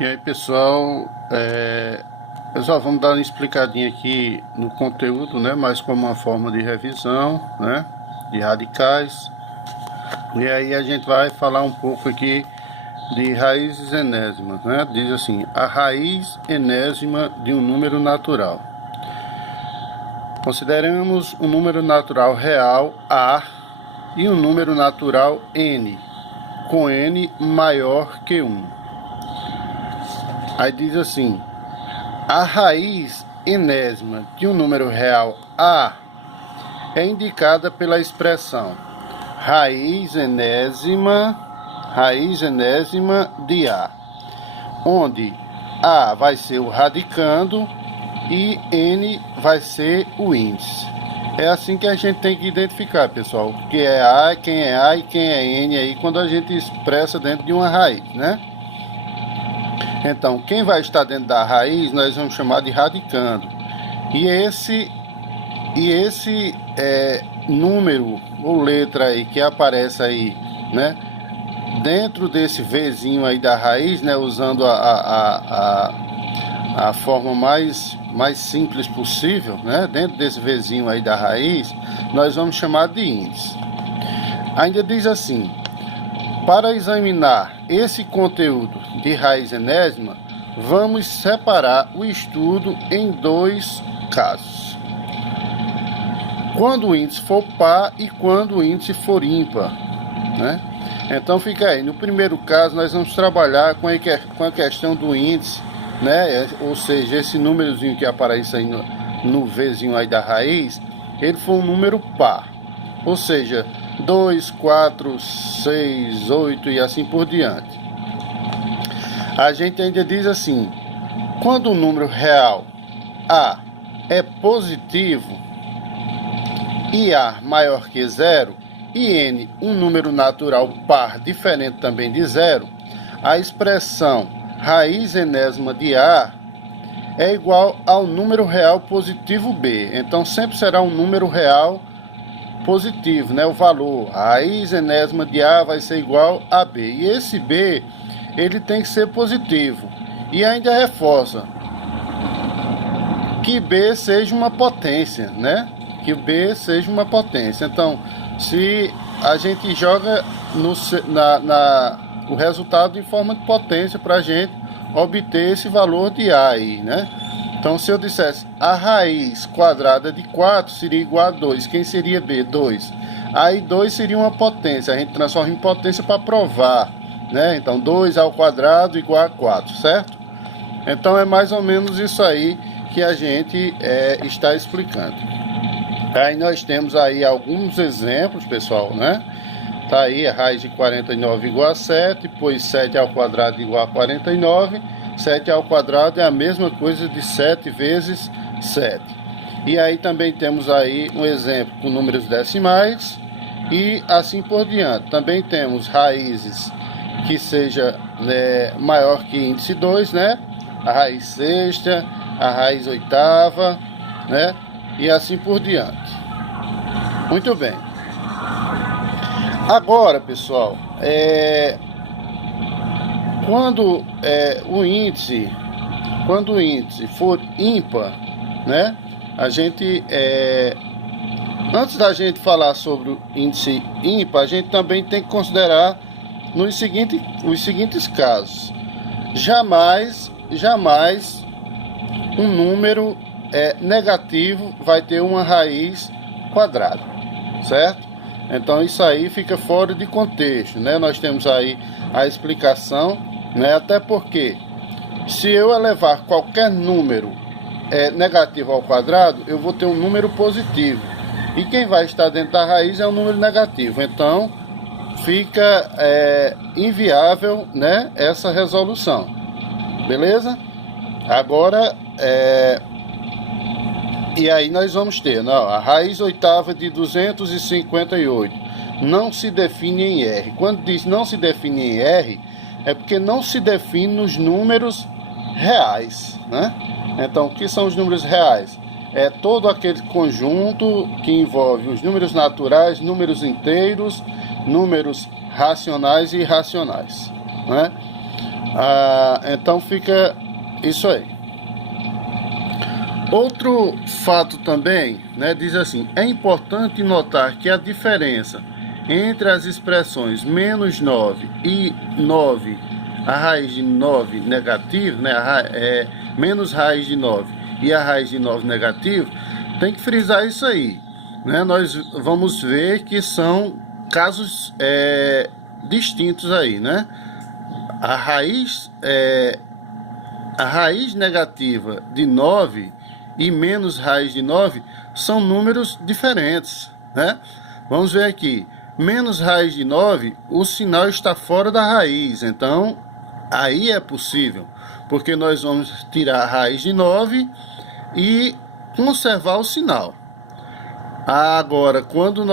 E aí, pessoal, vamos dar uma explicadinha aqui no conteúdo, né, mais como uma forma de revisão, né, de radicais. E aí a gente vai falar um pouco aqui de raízes enésimas, né? Diz assim: a raiz enésima de um número natural. Consideramos um número natural real A e um número natural N, com N maior que 1. Aí diz assim: a raiz enésima de um número real A é indicada pela expressão raiz enésima de A, onde A vai ser o radicando e N vai ser o índice. É assim que a gente tem que identificar, pessoal, o que é A, quem é A e quem é N aí quando a gente expressa dentro de uma raiz, né? Então, quem vai estar dentro da raiz nós vamos chamar de radicando. E esse número ou letra aí que aparece aí, né, dentro desse Vzinho aí da raiz, né, usando a forma mais simples possível, né, dentro desse Vzinho aí da raiz, nós vamos chamar de índice. Ainda diz assim: para examinar esse conteúdo de raiz enésima, vamos separar o estudo em dois casos: quando o índice for par e quando o índice for ímpar, né? Então fica aí, no primeiro caso nós vamos trabalhar com a questão do índice, né? Ou seja, esse númerozinho que aparece aí no Vzinho aí da raiz, ele foi um número par, ou seja, 2, 4, 6, 8 e assim por diante. A gente ainda diz assim: quando o número real A é positivo e A maior que 0 e N um número natural par diferente também de 0, a expressão raiz enésima de A é igual ao número real positivo B. Então sempre será um número real positivo, né? O valor, a raiz enésima de A vai ser igual a B. E esse B, ele tem que ser positivo. E ainda reforça que B seja uma potência, né? Que B seja uma potência. Então, se a gente joga o resultado em forma de potência para a gente obter esse valor de A aí, né? Então, se eu dissesse a raiz quadrada de 4 seria igual a 2. Quem seria B? 2. Aí 2 seria uma potência. A gente transforma em potência para provar, né? Então, 2 ao quadrado igual a 4, certo? Então, é mais ou menos isso aí que a gente está explicando. Aí nós temos aí alguns exemplos, pessoal, né? Tá aí a raiz de 49 igual a 7, pois 7 ao quadrado igual a 49. 7 ao quadrado é a mesma coisa de 7 vezes 7. E aí também temos aí um exemplo com números decimais e assim por diante. Também temos raízes que seja maior que índice 2, né? A raiz sexta, a raiz oitava, né? E assim por diante. Muito bem. Agora, pessoal, quando o índice for ímpar, né? A gente antes da gente falar sobre o índice ímpar, a gente também tem que considerar os seguintes casos. Jamais um número negativo vai ter uma raiz quadrada, certo? Então isso aí fica fora de contexto, né? Nós temos aí a explicação, né? Até porque se eu elevar qualquer número negativo ao quadrado, eu vou ter um número positivo. E quem vai estar dentro da raiz é um número negativo. Então fica inviável, né, essa resolução. Beleza? Agora, e aí nós vamos ter, não, a raiz oitava de 258 não se define em R. Quando diz não se define em R, é porque não se define nos números reais, né? Então, o que são os números reais? É todo aquele conjunto que envolve os números naturais, números inteiros, números racionais e irracionais, né? Então fica isso aí. Outro fato também, né, diz assim: é importante notar que a diferença entre as expressões menos 9 e 9, a raiz de 9 negativo, né, menos raiz de 9 e a raiz de 9 negativo, tem que frisar isso aí, né? Nós vamos ver que são casos distintos aí, né? A raiz negativa de 9 e menos raiz de 9 são números diferentes, né? Vamos ver aqui. Menos raiz de 9, o sinal está fora da raiz. Então, aí é possível, porque nós vamos tirar a raiz de 9 e conservar o sinal. Agora, quando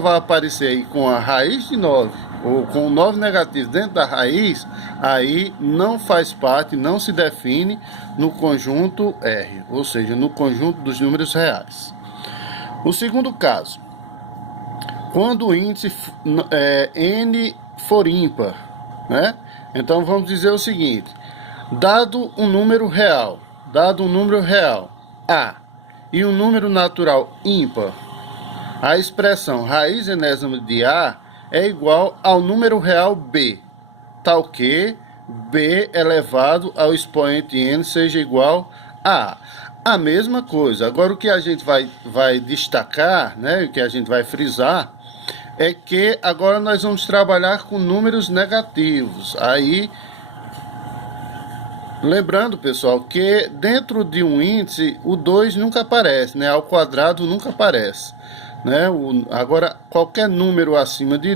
vai aparecer aí com a raiz de 9 ou com o 9 negativo dentro da raiz, aí não faz parte, não se define no conjunto R, ou seja, no conjunto dos números reais. O segundo caso, quando o índice n for ímpar, né? Então vamos dizer o seguinte: dado um número real A e um número natural ímpar, a expressão raiz enésima de A é igual ao número real B, tal que B elevado ao expoente n seja igual a A. A mesma coisa. Agora o que a gente vai destacar, né, o que a gente vai frisar, é que agora nós vamos trabalhar com números negativos. Aí, lembrando, pessoal, que dentro de um índice o 2 nunca aparece, né? Ao quadrado nunca aparece, né? Agora, qualquer número acima de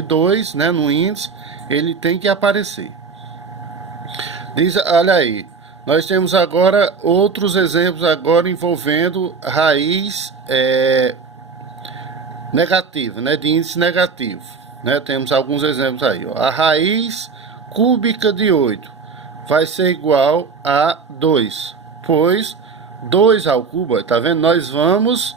2, né, no índice, ele tem que aparecer. Olha aí, nós temos agora outros exemplos agora envolvendo raiz negativa, né, de índice negativo, né? Temos alguns exemplos aí, ó. A raiz cúbica de 8 vai ser igual a 2, pois 2 ao cubo, tá vendo? Nós vamos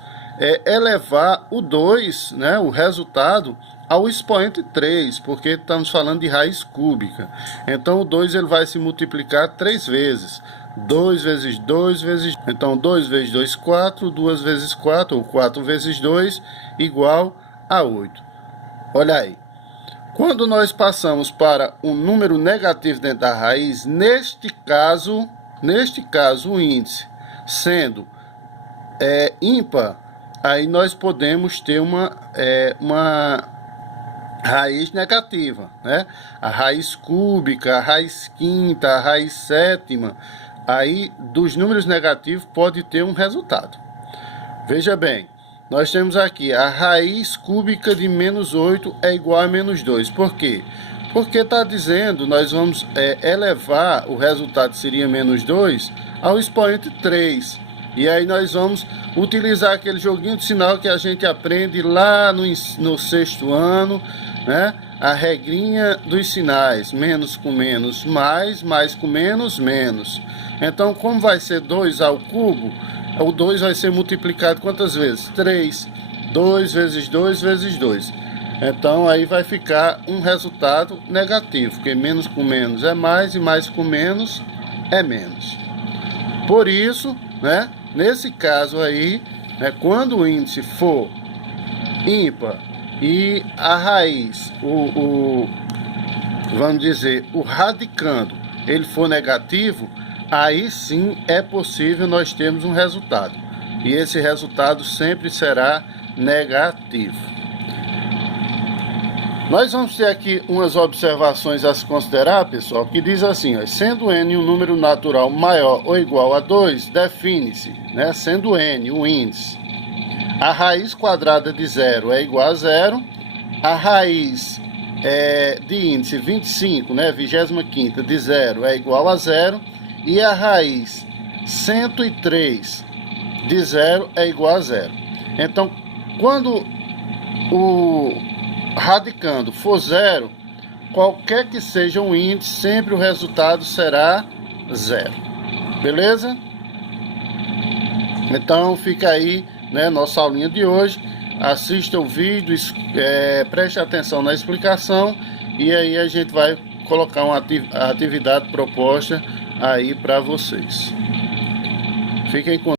elevar o 2, né, o resultado, ao expoente 3, porque estamos falando de raiz cúbica. Então o 2 ele vai se multiplicar 3 vezes. 2 vezes 2 vezes... Então 2 vezes 2, 4. 2 vezes 4, ou 4 vezes 2, igual a 8. Olha aí. Quando nós passamos para um número negativo dentro da raiz, neste caso o índice sendo ímpar, aí nós podemos ter uma raiz negativa, né? A raiz cúbica, a raiz quinta, a raiz sétima, aí dos números negativos pode ter um resultado. Veja bem, nós temos aqui a raiz cúbica de menos 8 é igual a menos 2. Por quê? Porque está dizendo, nós vamos elevar, o resultado seria menos 2, ao expoente 3. E aí nós vamos utilizar aquele joguinho de sinal que a gente aprende lá no sexto ano, né? A regrinha dos sinais: menos com menos, mais com menos, menos. Então, como vai ser 2 ao cubo, o 2 vai ser multiplicado quantas vezes? 3. 2 vezes 2 vezes 2. Então, aí vai ficar um resultado negativo, porque menos com menos é mais e mais com menos é menos. Por isso, né, nesse caso aí, né, quando o índice for ímpar e a raiz, vamos dizer, o radicando, ele for negativo, aí sim é possível nós termos um resultado. E esse resultado sempre será negativo. Nós vamos ter aqui umas observações a se considerar, pessoal, que diz assim, ó: sendo n um número natural maior ou igual a 2, define-se, né, sendo n o índice, a raiz quadrada de 0 é igual a 0, a raiz de índice 25, né, 25ª de 0 é igual a 0, e a raiz 103 de 0 é igual a 0. Então, quando o radicando for 0, qualquer que seja o índice, sempre o resultado será 0. Beleza? Então fica aí, né, nossa aulinha de hoje. Assista o vídeo, preste atenção na explicação, e aí a gente vai colocar uma atividade proposta aí para vocês. Fiquem com